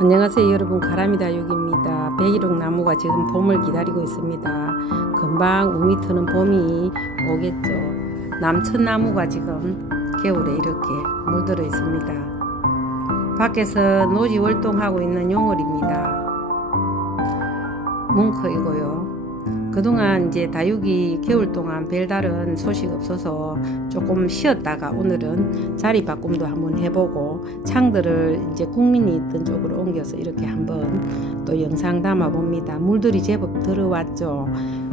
안녕하세요 여러분. 가람이다육입니다. 백일옥 나무가 지금 봄을 기다리고 있습니다. 금방 웅이 트는 봄이 오겠죠. 남천나무가 지금 겨울에 이렇게 물들어 있습니다. 밖에서 노지 월동하고 있는 용월입니다. 뭉크이고요 그동안 이제 다육이 겨울 동안 별다른 소식 없어서 조금 쉬었다가 오늘은 자리 바꿈도 한번 해보고 창들을 이제 국민이 있던 쪽으로 옮겨서 이렇게 한번 또 영상 담아 봅니다. 물들이 제법 들어왔죠.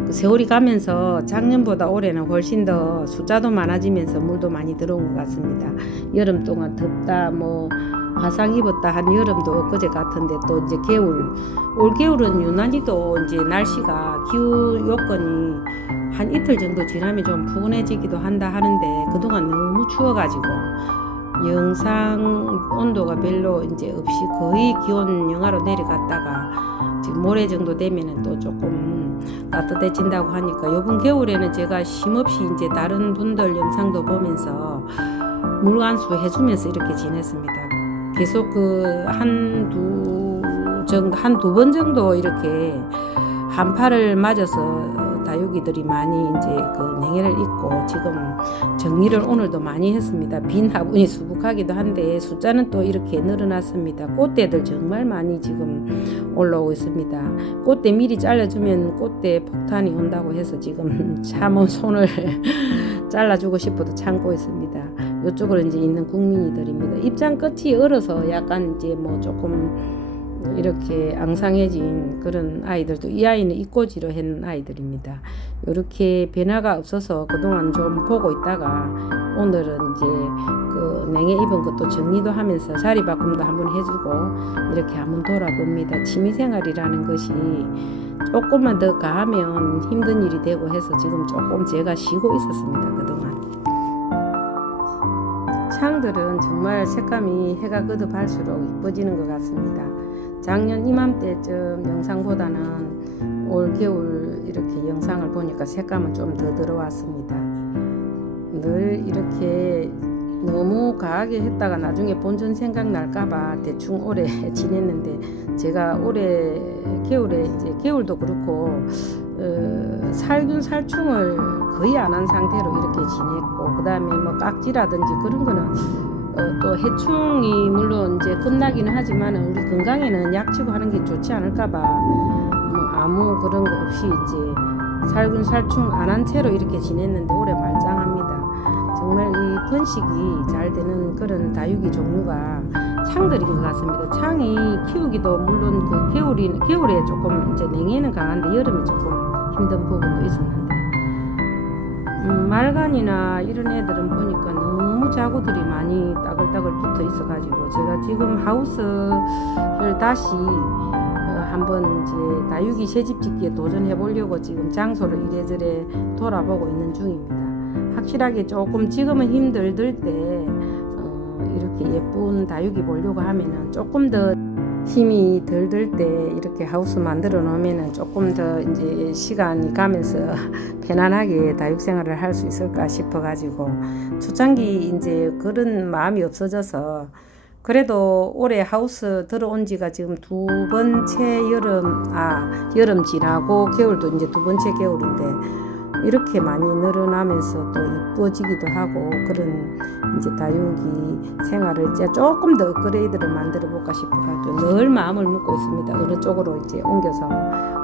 그 세월이 가면서 작년보다 올해는 훨씬 더 숫자도 많아지면서 물도 많이 들어온 것 같습니다. 여름 동안 덥다 뭐 화상 입었다 한 여름도 엊그제 같은데 또 이제 겨울 올 겨울은 유난히도 이제 날씨가 기후 요건이 한 이틀 정도 지나면 좀 푸근해지기도 한다 하는데 그동안 너무 추워가지고 영상 온도가 별로 이제 없이 거의 기온 영하로 내려갔다가 지금 모레 정도 되면은 또 조금 따뜻해진다고 하니까 요번 겨울에는 제가 쉼없이 이제 다른 분들 영상도 보면서 물관수 해주면서 이렇게 지냈습니다. 계속 그 한 두 정도 한 두 번 정도 이렇게 한파를 맞아서 다육이들이 많이 이제 그 냉해를 입고 지금 정리를 오늘도 많이 했습니다. 빈 화분이 수북하기도 한데 숫자는 또 이렇게 늘어났습니다. 꽃대들 정말 많이 지금 올라오고 있습니다. 꽃대 미리 잘라주면 꽃대 폭탄이 온다고 해서 지금 참은 손을 잘라주고 싶어도 참고 있습니다. 이쪽으로 이제 있는 국민이들입니다. 입장 끝이 얼어서 약간 이제 뭐 조금 이렇게 앙상해진 그런 아이들도 이 아이는 이꼬지로 했는 아이들입니다. 이렇게 변화가 없어서 그동안 좀 보고 있다가 오늘은 이제 그 냉해 입은 것도 정리도 하면서 자리 바꿈도 한번 해주고 이렇게 한번 돌아봅니다. 취미생활이라는 것이 조금만 더 가면 힘든 일이 되고 해서 지금 조금 제가 쉬고 있었습니다. 창들은 정말 색감이 해가 거듭할수록 이뻐지는 것 같습니다. 작년 이맘때쯤 영상보다는 올 겨울 이렇게 영상을 보니까 색감은 좀 더 들어왔습니다. 늘 이렇게 너무 과하게 했다가 나중에 본전 생각날까봐 대충 오래 지냈는데 제가 올해 겨울에 이제 겨울도 그렇고 어, 살균 살충을 거의 안 한 상태로 이렇게 지냈고 그 다음에 뭐 깍지라든지 그런 거는 어, 또 해충이 물론 이제 끝나기는 하지만 우리 건강에는 약치고 하는 게 좋지 않을까봐 뭐 아무 그런 거 없이 이제 살균 살충 안 한 채로 이렇게 지냈는데 올해 말짱합니다. 정말 이 번식이 잘 되는 그런 다육이 종류가 창들인 것 같습니다. 창이 키우기도 물론 그 겨울이 겨울에 조금 이제 냉해는 강한데 여름에 조금 힘든 부분도 있었는데 음, 말간이나 이런 애들은 보니까 너무 자구들이 많이 따글따글 붙어 있어 가지고 제가 지금 하우스를 다시 어, 한번 이제 다육이 새집 짓기에 도전해 보려고 지금 장소를 이래저래 돌아보고 있는 중입니다. 확실하게 조금 지금은 힘들들 때 어, 이렇게 예쁜 다육이 보려고 하면은 조금 더 힘이 덜 들 때 이렇게 하우스 만들어 놓으면은 조금 더 이제 시간이 가면서 편안하게 다육 생활을 할 수 있을까 싶어 가지고 초창기 이제 그런 마음이 없어져서 그래도 올해 하우스 들어온 지가 지금 두 번째 여름 아 여름 지나고 겨울도 이제 두 번째 겨울인데 이렇게 많이 늘어나면서 또 이뻐지기도 하고 그런 이제 다육이 생활을 이제 조금 더 업그레이드를 만들어 볼까 싶어가지고 늘 마음을 먹고 있습니다. 어느 쪽으로 이제 옮겨서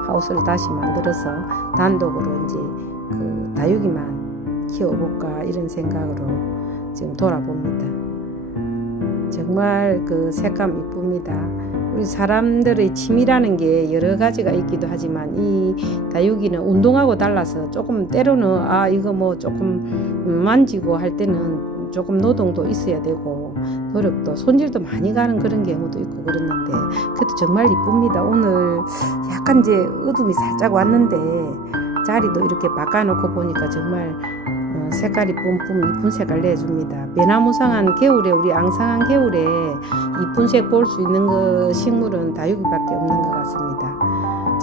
하우스를 다시 만들어서 단독으로 이제 그 다육이만 키워볼까 이런 생각으로 지금 돌아봅니다. 정말 그 색감 이쁩니다. 우리 사람들의 취미라는 게 여러 가지가 있기도 하지만 이 다육이는 운동하고 달라서 조금 때로는 아 이거 뭐 조금 만지고 할 때는 조금 노동도 있어야 되고 노력도 손질도 많이 가는 그런 경우도 있고 그랬는데 그래도 정말 이쁩니다. 오늘 약간 이제 어둠이 살짝 왔는데 자리도 이렇게 바꿔놓고 보니까 정말 어, 색깔이 뿜뿜 이쁜 색깔 내줍니다. 배나무상한 겨울에 우리 앙상한 겨울에 이쁜 색 볼 수 있는 거 식물은 다육이밖에 없는 것 같습니다.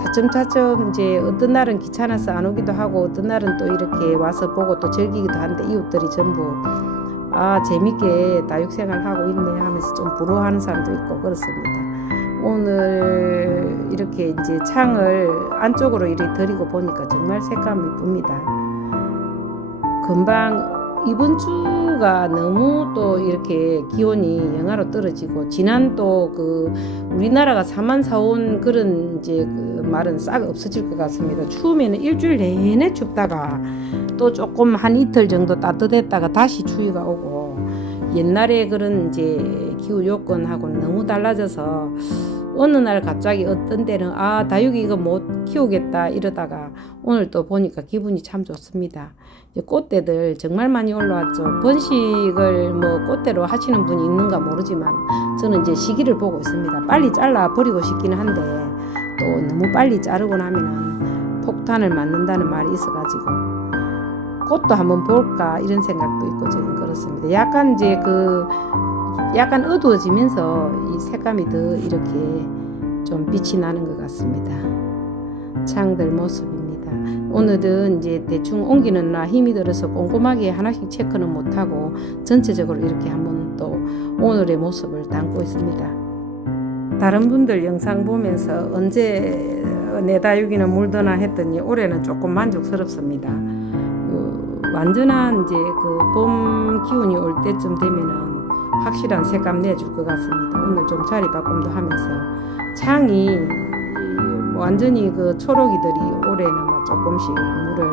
차츰 차츰 이제 어떤 날은 귀찮아서 안 오기도 하고 어떤 날은 또 이렇게 와서 보고 또 즐기기도 하는데 이웃들이 전부 아 재밌게 다육 생활 하고 있네 하면서 좀 부러워하는 사람도 있고 그렇습니다. 오늘 이렇게 이제 창을 안쪽으로 이렇게 들이고 보니까 정말 색감이 이쁩니다. 금방 이번 주가 너무 또 이렇게 기온이 영하로 떨어지고 지난 또 그 우리나라가 사만 사온 그런 이제 그 말은 싹 없어질 것 같습니다. 추우면은 일주일 내내 춥다가 또 조금 한 이틀 정도 따뜻했다가 다시 추위가 오고 옛날에 그런 이제 기후 요건하고는 너무 달라져서 어느 날 갑자기 어떤 때는 아 다육이 이거 못 키우겠다 이러다가 오늘 또 보니까 기분이 참 좋습니다. 꽃대들 정말 많이 올라왔죠. 번식을 뭐 꽃대로 하시는 분이 있는가 모르지만 저는 이제 시기를 보고 있습니다. 빨리 잘라 버리고 싶기는 한데 또 너무 빨리 자르고 나면은 폭탄을 맞는다는 말이 있어가지고 꽃도 한번 볼까 이런 생각도 있고 지금 그렇습니다. 약간 이제 그 약간 어두워지면서 이 색감이 더 이렇게 좀 빛이 나는 것 같습니다. 창들 모습입니다. 오늘은 이제 대충 옮기는 나 힘이 들어서 꼼꼼하게 하나씩 체크는 못하고 전체적으로 이렇게 한번 또 오늘의 모습을 담고 있습니다. 다른 분들 영상 보면서 언제 내 다육이는 물드나 했더니 올해는 조금 만족스럽습니다. 그 완전한 이제 그 봄 기운이 올 때쯤 되면은 확실한 색감 내줄 것 같습니다. 오늘 좀 자리 바꿈도 하면서 창이 이 완전히 그 초록이들이 올해는 막 조금씩 물을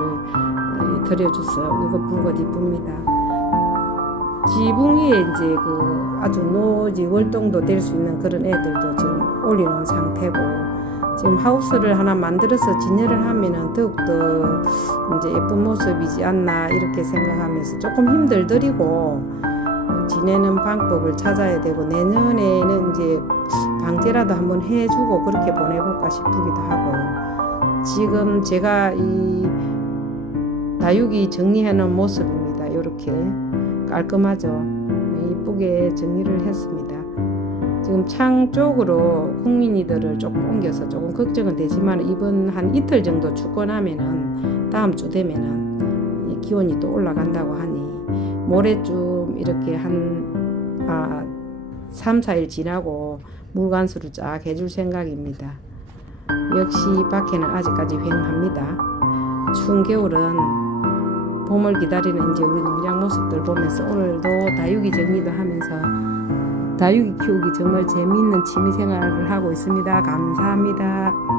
어. 이거 붉어 이쁩니다. 지붕 위에 이제 그 아주 노지 월동도 될 수 있는 그런 애들도 지금 올려놓은 상태고 지금 하우스를 하나 만들어서 진열을 하면은 더욱더 이제 예쁜 모습이지 않나 이렇게 생각하면서 조금 힘들더리고 지내는 방법을 찾아야 되고 내년에는 이제 방제라도 한번 해주고 그렇게 보내볼까 싶기도 하고 지금 제가 이 다육이 정리해놓은 모습입니다. 이렇게 깔끔하죠. 이쁘게 정리를 했습니다. 지금 창 쪽으로 국민이들을 조금 옮겨서 조금 걱정은 되지만 이번 한 이틀 정도 나면은 다음 주 되면은 이 기온이 또 올라간다고 하니 모레쯤 이렇게 한 아, 3, 4일 지나고 물관수를 쫙 해줄 생각입니다. 역시 밖에는 아직까지 휑합니다. 추운 겨울은 봄을 기다리는 이제 우리 농장 모습들 보면서 오늘도 다육이 정리도 하면서 다육이 키우기 정말 재미있는 취미 생활을 하고 있습니다. 감사합니다.